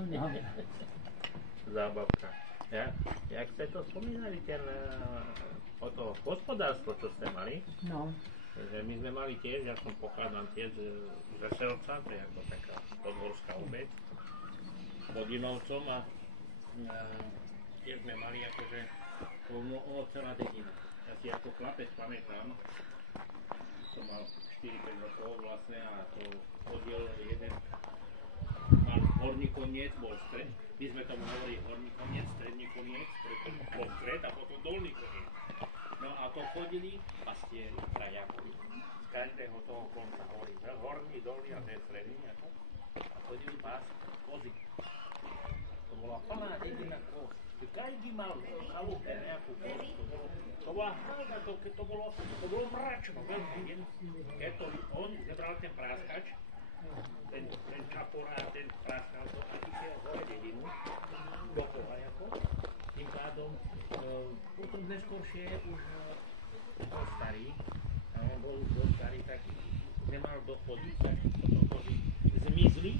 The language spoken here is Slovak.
no. Zábavka. Jak ste to spomínali, o to hospodárstvo, čo ste mali? No. Že my sme mali tiež, ja som pochádzam tiež z Veselca, to je ako taká podhorská obec pod Inovcom a tiež sme mali akože celá dedina. Ja si ako chlapec pamätám, som mal 4-5 rokov vlastne a to chodil jeden, mal horný koniec, bol stred, my sme tomu hovorili horný koniec, stredný koniec, potom bol stred a potom dolný koniec. No a to chodili pastieri, trajakovi, z každého toho konca horí, horný, dolný a ten stredný ako, a chodili pásť kozy. To bola plná dedina koz. Každý mal chalupe nejakú kozu, to bola hľada, to bolo mračno, veľmi. Keď to on zebral ten práskač, ten čapora a ten práskač a išiel hore dedinu, do Pohajako, tým pádom potom neskôršie už bol starý, a on bol už dosť starý, tak nemal dochodiť, tak potom zmizli